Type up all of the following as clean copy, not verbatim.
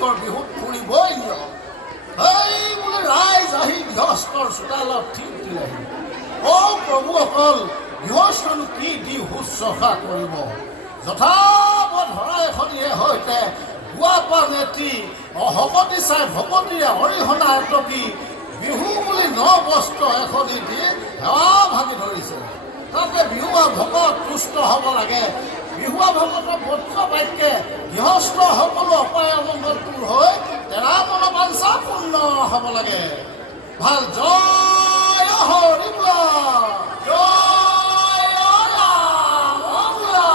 তাৰিখৰ বিহুত ফুৰিবই নিয়ম এই বোলে ৰাইজ আহি গৃহস্থৰ চোতালত ঠিক দিলেহি অ' প্ৰভুসকল গৃহস্থনো কি দি শুশ্ৰূষা কৰিব যথাৱত ধৰা এখনিয়ে সৈতে গুৱাপা নেত্ৰী অহমতি চাই ভকতিৰে অৰিহণা এটকি বিহু বুলি বস্ত্ৰ এখনি দি সেৱা ভাগি ধৰিছে তাতে বিহুৱা ভকত তুষ্ট হ'ব লাগে বিহুৱা ভকতৰ বক্ষ বাক্যে গৃহস্থ সকলো অপায় অমংগল দূৰ হৈ তেৰা মন বাঞ্ছা পূৰ্ণ হ'ব লাগে ভাল জয় হৰি বোলা জয় ৰাম বোলা।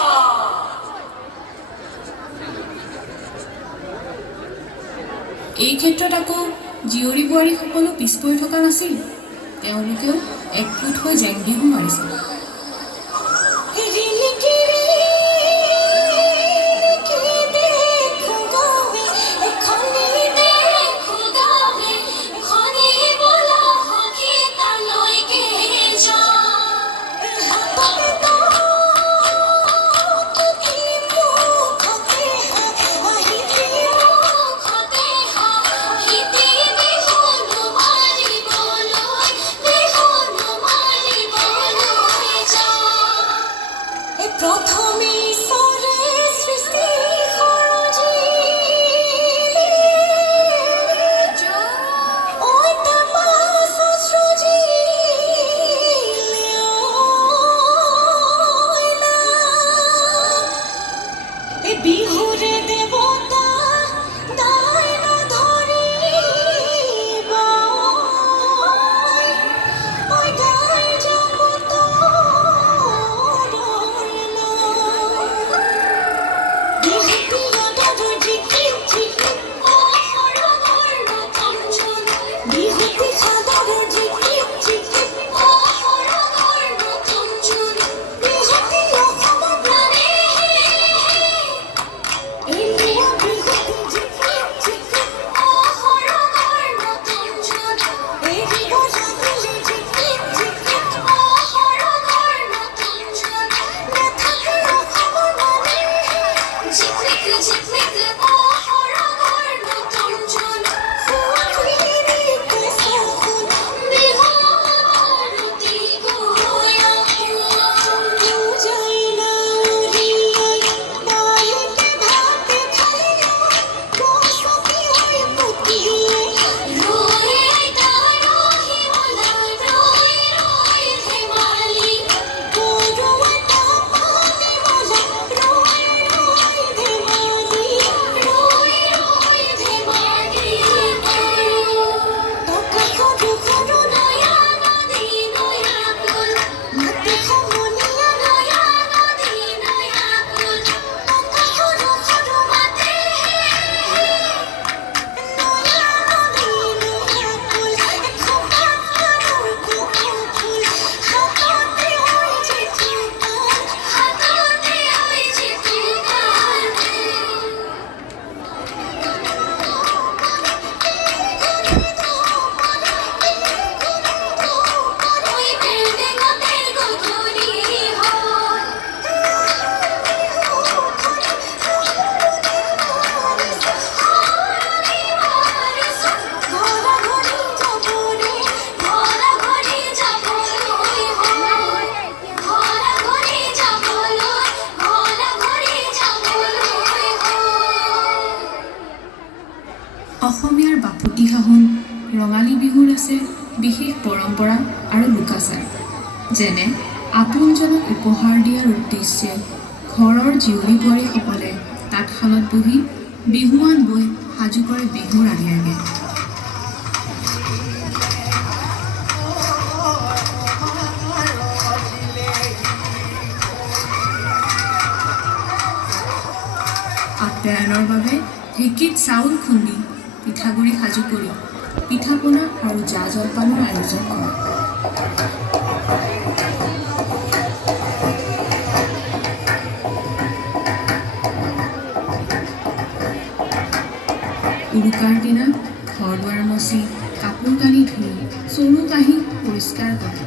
এই ক্ষেত্ৰত আকৌ জীয়ৰী বোৱাৰীসকলো পিছ পৰি থকা নাছিল তেওঁলোকেও একগোট হৈ জেং বিহু মাৰিছিল অসমীয়াৰ বাপতিসাহোন ৰঙালী বিহুৰ আছে বিশেষ পৰম্পৰা আৰু লোকাচাৰ যেনে আপোনজনক উপহাৰ দিয়াৰ উদ্দেশ্যে ঘৰৰ জীয়ৰী বোৱাৰীসকলে তাঁতশালত বহি বিহুৱান বৈ সাজু কৰে বিহুৰ আগে আগে আপ্যায়নৰ বাবে ঢেঁকীত চাউল খুন্দি পিঠাগুড়ি সাজু কৰি পিঠা পনা আৰু জা জলপানৰ আয়োজন কৰে উৰুকাৰ দিনা ঘৰ দুৱাৰ মচি কাপোৰ কানি ধুই চৰু কাঁহী পৰিষ্কাৰ কৰে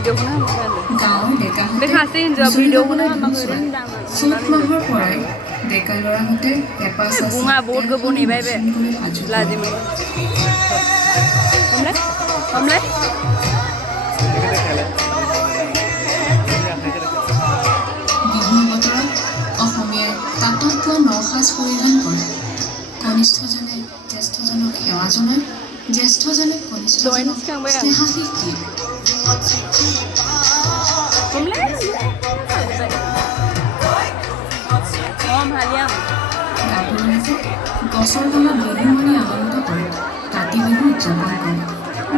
গাঁৱৰ ডেকাহঁতে দেখাইছে হুঁচৰি ভিডিঅ' গাবলৈ বনোৱা ঢোল চোৱায়। চ'ত মাহৰ পৰাই ডেকা ল'ৰাহঁতে হেঁপা চাচি বুঙা বহুত গৈ বনি বাই বে কৰিবলৈ সাজু কৰে। লাজিমি हमले বিহুৰ বতৰত অসমীয়াই তাঁতত বোৱা নসাজ পৰিধান কৰে। কনিষ্ঠজনে জ্যেষ্ঠজনক সেৱা জনায়, জ্যেষ্ঠজনে কনিষ্ঠজনক স্নেহাশীষ দিয়ে। हमले हम हालियाम গাভৰুহঁতে গছৰ তলত বিহু মানি আনন্দ কৰে, কাতি বিহু উদযাপন কৰে।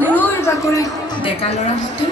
গৰুৰ বাকৰিত ডেকা ল'ৰাহঁতে